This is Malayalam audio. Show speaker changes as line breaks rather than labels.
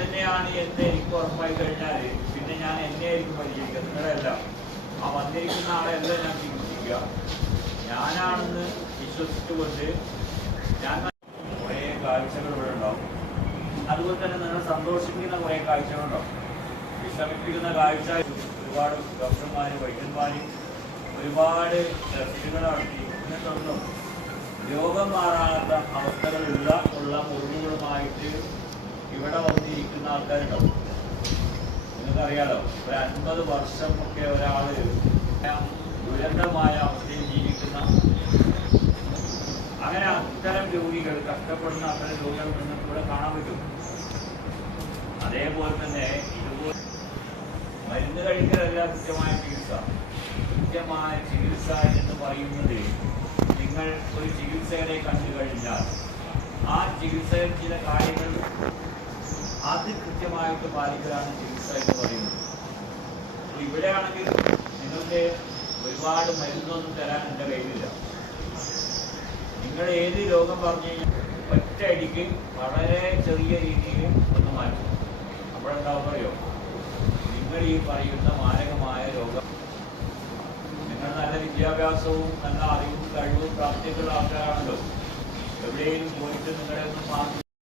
തന്നെയാണ് എന്ന് എനിക്ക് ഉറപ്പായി കഴിഞ്ഞാൽ പിന്നെ ഞാൻ എന്നെ ആയിരിക്കും പരിചരിക്കുക. നിങ്ങളല്ല. ആ വന്നിരിക്കുന്ന ആളെല്ലാം ഞാൻ ചികിത്സിക്കുക ഞാനാണെന്ന് വിശ്വസിച്ചുകൊണ്ട് ഞാൻ കുറേ കാഴ്ചകൾ ഇവിടെ ഉണ്ടാവും. അതുപോലെ തന്നെ നിങ്ങൾ സന്തോഷിപ്പിക്കുന്ന കുറേ കാഴ്ചകളുണ്ടാവും വിഷമിപ്പിക്കുന്ന കാഴ്ച ഒരുപാട് ഡോക്ടർമാരും വൈദ്യന്മാരും ഒരുപാട് ടെസ്റ്റുകൾ നടത്തി. എന്നിട്ടൊന്നും രോഗം മാറാത്ത അവസ്ഥകളുള്ള ഉള്ള മുറിവുകളുമായിട്ട് ഇവിടെ വന്നിരിക്കുന്ന ആൾക്കാരുണ്ടാവും. നിങ്ങൾക്കറിയാലോ ഒരു അൻപത് വർഷം ഒക്കെ ഒരാൾ ദുരന്തമായ അവസ്ഥയിൽ ജീവിക്കുന്ന അങ്ങനെ അത്തരം രോഗികൾ കഷ്ടപ്പെടുന്ന അത്തരം രോഗികൾ നിങ്ങൾക്ക് ഇവിടെ കാണാൻ പറ്റും. അതേപോലെ തന്നെ ഇതുപോലെ മരുന്ന് കഴിക്കലല്ല കൃത്യമായ ചികിത്സ. കൃത്യമായ ചികിത്സ എന്ന് പറയുന്നത് നിങ്ങൾ ഒരു ചികിത്സകരെ കണ്ടു കഴിഞ്ഞാൽ ആ ചികിത്സയിൽ ചില കാര്യങ്ങൾ അത് കൃത്യമായിട്ട് പാലിക്കലാണ് ചികിത്സ എന്ന് പറയുന്നത്. അപ്പോൾ ഇവിടെയാണെങ്കിൽ നിങ്ങൾക്ക് ഒരുപാട് മരുന്നൊന്നും തരാൻ എന്റെ കയ്യിലില്ല. നിങ്ങൾ ഏത് രോഗം പറഞ്ഞു കഴിഞ്ഞാൽ ഒറ്റയടിക്ക് വളരെ ചെറിയ രീതിയിൽ ഒന്ന് മാറ്റും അപ്പോഴെന്താവും പറയോ നിങ്ങൾ ഈ പറയുന്ന മാരകമായ രോഗം നിങ്ങൾ നല്ല വിദ്യാഭ്യാസവും നല്ല അറിവും കഴിവും പ്രാപ്തിയുള്ള ആൾക്കാരാണല്ലോ. എവിടെയും പോയിട്ട് നിങ്ങളെ ഒന്നും മാറ്റി